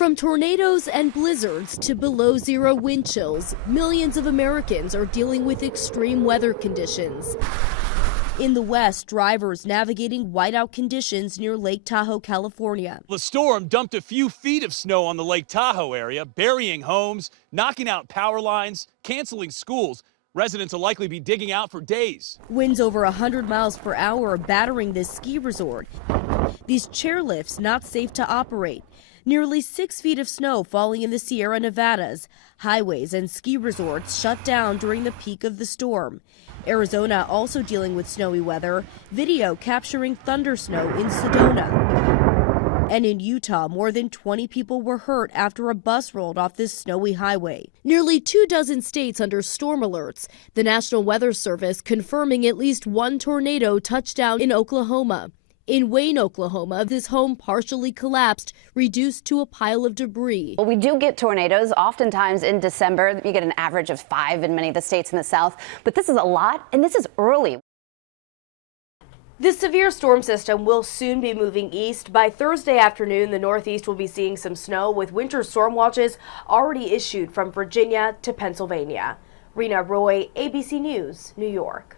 From tornadoes and blizzards to below zero wind chills, millions of Americans are dealing with extreme weather conditions. In the West, drivers navigating whiteout conditions near Lake Tahoe, California. The storm dumped a few feet of snow on the Lake Tahoe area, burying homes, knocking out power lines, canceling schools. Residents will likely be digging out for days. Winds over 100 miles per hour are battering this ski resort. These chairlifts not safe to operate. Nearly 6 feet of snow falling in the Sierra Nevadas. Highways and ski resorts shut down during the peak of the storm. Arizona also dealing with snowy weather. Video capturing thunder snow in Sedona. And in Utah, more than 20 people were hurt after a bus rolled off this snowy highway. Nearly 24 states under storm alerts. The National Weather Service confirming at least one tornado touched down in Oklahoma. In Wayne, Oklahoma, this home partially collapsed, reduced to a pile of debris. Well, we do get tornadoes oftentimes in December. You get an average of 5 in many of the states in the South, but this is a lot, and this is early. This severe storm system will soon be moving east. By Thursday afternoon, the Northeast will be seeing some snow with winter storm watches already issued from Virginia to Pennsylvania. Rena Roy, ABC News, New York.